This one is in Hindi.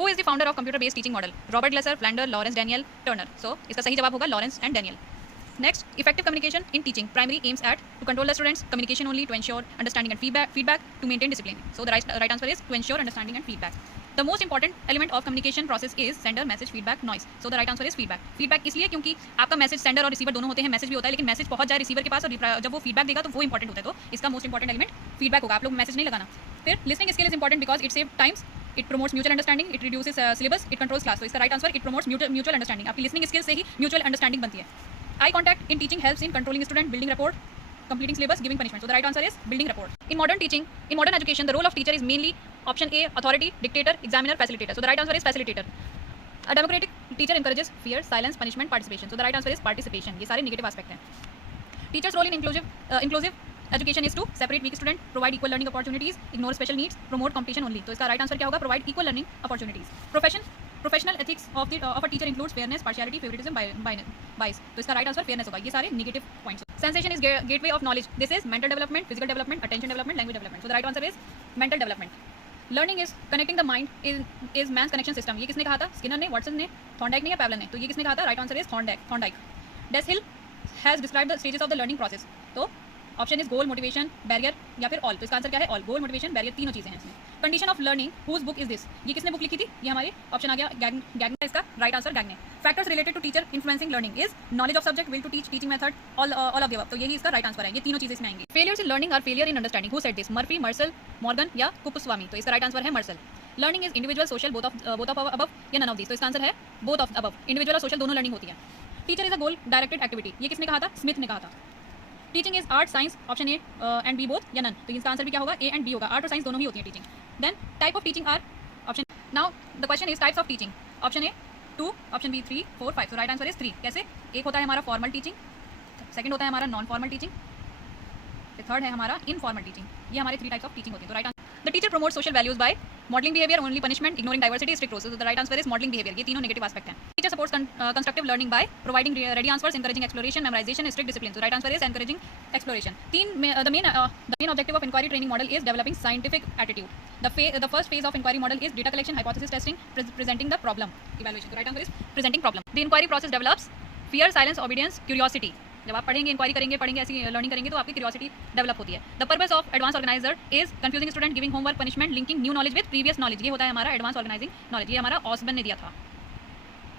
Who is the founder of computer based teaching model? Robert Glaser, Flander, Lawrence Daniel, Turner. So इसका सही जवाब होगा Lawrence and Daniel. Next, effective communication in teaching primary aims at to control the students' communication only, to ensure understanding and feedback, to maintain discipline. So the right answer is to ensure understanding and feedback. The most important element of communication process is sender, message, feedback, noise. So the right answer is feedback. Feedback इसलिए क्योंकि आपका मैसेज सेंडर और रिसीवर दोनों होते हैं, मैसेज भी होता है लेकिन मैसेज पहुंच जाए रिसीवर के पास और जब वो फीडबैक देगा तो वो इंपॉर्टेंट होता है, तो इसका मोस्ट इंपॉर्टेंट एलिमेंट फीडबैक होगा। आप लोग मैसेज नहीं लगाना। फिर listening skill is important because it save times, it promotes mutual understanding, it reduces syllabus, it controls class. तो इसका right answer it promotes mutual understanding. आपकी लिसनिंग स्किल से ही म्यूचुअल अंडरस्टैंडिंग बनती है। Eye contact in teaching helps in controlling student, building rapport, completing syllabus, giving punishment. So the right answer is building rapport. In modern teaching, in modern education, the role of teacher is mainly option A, authority, dictator, examiner, facilitator. So the right answer is facilitator. A democratic teacher encourages fear, silence, punishment, participation. So the right answer is participation. ये सारे negative aspect हैं. Teacher's role in inclusive education is to separate weak student, provide equal learning opportunities, ignore special needs, promote competition only. तो इसका right answer क्या होगा? Provide equal learning opportunities. Professional ethics of a teacher includes fairness, partiality, favoritism, bias. तो इसका right answer fairness होगा। ये सारे negative points. Sensation is gateway of knowledge. This is mental development, physical development, attention development, language development. So the right answer is mental development. Learning is connecting the mind is man's connection system. ये किसने कहा था? स्किनर ने, वाटसन ने, थॉर्नडाइक ने या पैवलन ने? तो ये किसने कहा था? Right answer is Thorndike. Deshill has described the stages of the learning process. तो option is goal, motivation, barrier या फिर ऑल। तो इसका आंसर क्या है? ऑल। गोल, मोटिवेशन, बैरियर तीनों चीजें हैं इसमें। Condition of learning, whose book is this? ये किसने बुक लिखी थी? ये हमारे ऑप्शन आ गया गैग्ने। इसका right answer Gagne. Factors related to teacher influencing learning is knowledge of subject, will to teach, teaching method, all of the above. तो यही इसका राइट आंसर है। ये तीनों चीजें इसमें आएंगी। फेलियर्स इन लर्निंग और failure in understanding, who said this? Murphy, Mersal, Morgan या कुपुस्वामी? तो इसका राइट आंसर है Mersal. Learning is individual, social, both of above या नन ऑफ दिस? तो इसका आंसर है बोथ ऑफ अबव। इंडिविजुअल और सोशल दोनों लर्निंग होती है। Teacher is a goal directed activity, ये किसने कहा था? स्मिथ ने कहा था। Teaching is art, science, option A and B both या नन? तो इसका आंसर भी क्या होगा? ए एंड बी होगा। आर्ट और साइंस दोनों ही होती है teaching. Then type of teaching are option. Now the question is types of teaching. Option A 2, option B 3, 4, 5। तो राइट आंसर इज 3। कैसे? एक होता है हमारा फॉर्मल टीचिंग, सेकंड होता है हमारा नॉन फॉर्मल टीचिंग, थर्ड है हमारा इनफॉर्मल टीचिंग। ये हमारे 3 टाइप्स ऑफ टीचिंग होती है। तो right answer the teacher promote social values by modelling behaviour, only punishment, ignoring diversity, strict rules. तो the right answer is modelling behaviour. ये तीनों नेगेटिव एस्पेक्ट हैं। Teacher supports constructive learning by providing ready answers, encouraging exploration, memorization, strict discipline. So right answer is encouraging exploration. The main objective of inquiry training model is developing scientific attitude. The first phase of inquiry model is data collection, hypothesis testing, presenting the problem, evaluation. The right answer is presenting problem. The inquiry process develops fear, silence, obedience, curiosity. जब आप पढ़ेंगे, इंक्वायरी करेंगे, पढ़ेंगे, ऐसी लर्निंग करेंगे तो आपकी क्यूरियोसिटी डेवलप होती है। The purpose of advance organiser is confusing student, giving homework, punishment, linking new knowledge with previous knowledge. ये होता है हमारा एडवांस ऑर्गेनाइजिंग नॉलेज। ये हमारा ऑसबन ने दिया था।